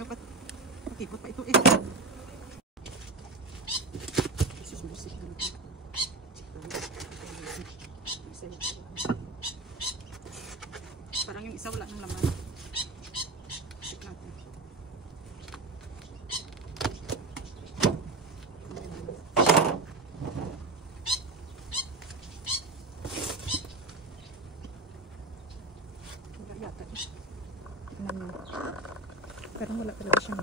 Ayaw pa. Pakipot pa ito eh. Parang yung isa wala ng laman. Check natin. Wala yata eh. Parang wala talaga siyang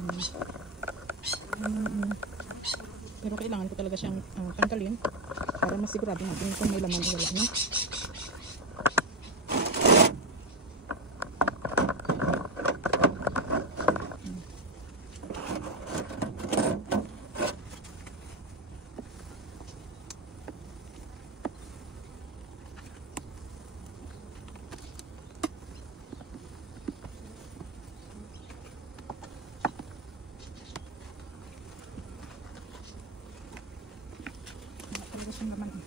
pero kailangan ko talaga siyang tanggalin para masigurado natin kung may laman o wala na. Yung laman eh.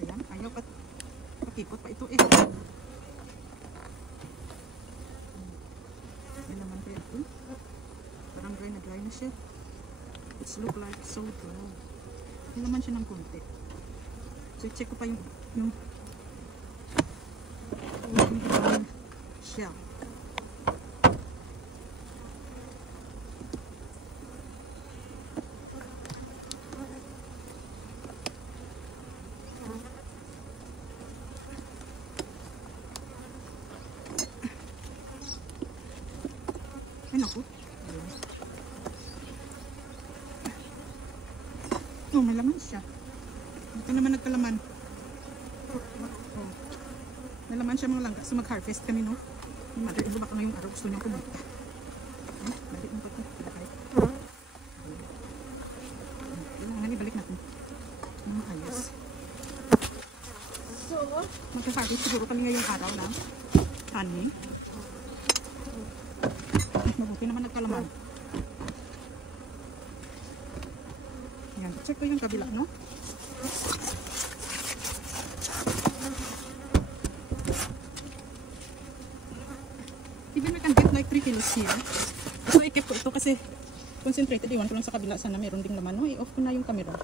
Ayan, ayaw pa pakipot pa ito eh. May laman pa ito. Parang dry na siya. It's look like so dry. Hindi naman siya ng konti. So, check ko pa yung shell. Ay, naku. Oh, may laman siya. Ito naman nagkalaman. Oh. May laman siya mga langga. So mag-harvest kami, no? Yung mother, baka ngayong araw gusto niyang pumunta. Ay, balik mo pa ito. Kailangan ibalik natin. Mga ayos. So, mag-harvest siguro kami ngayong araw na honey. Mabuti naman nagkalaman. Yan, check ko yung kabila, no? Even we can get like 3 kilos here. So, i-keep ko ito kasi concentrated. Iwan ko lang sa kabila. Sana meron ding laman, no? I-off ko na yung camera.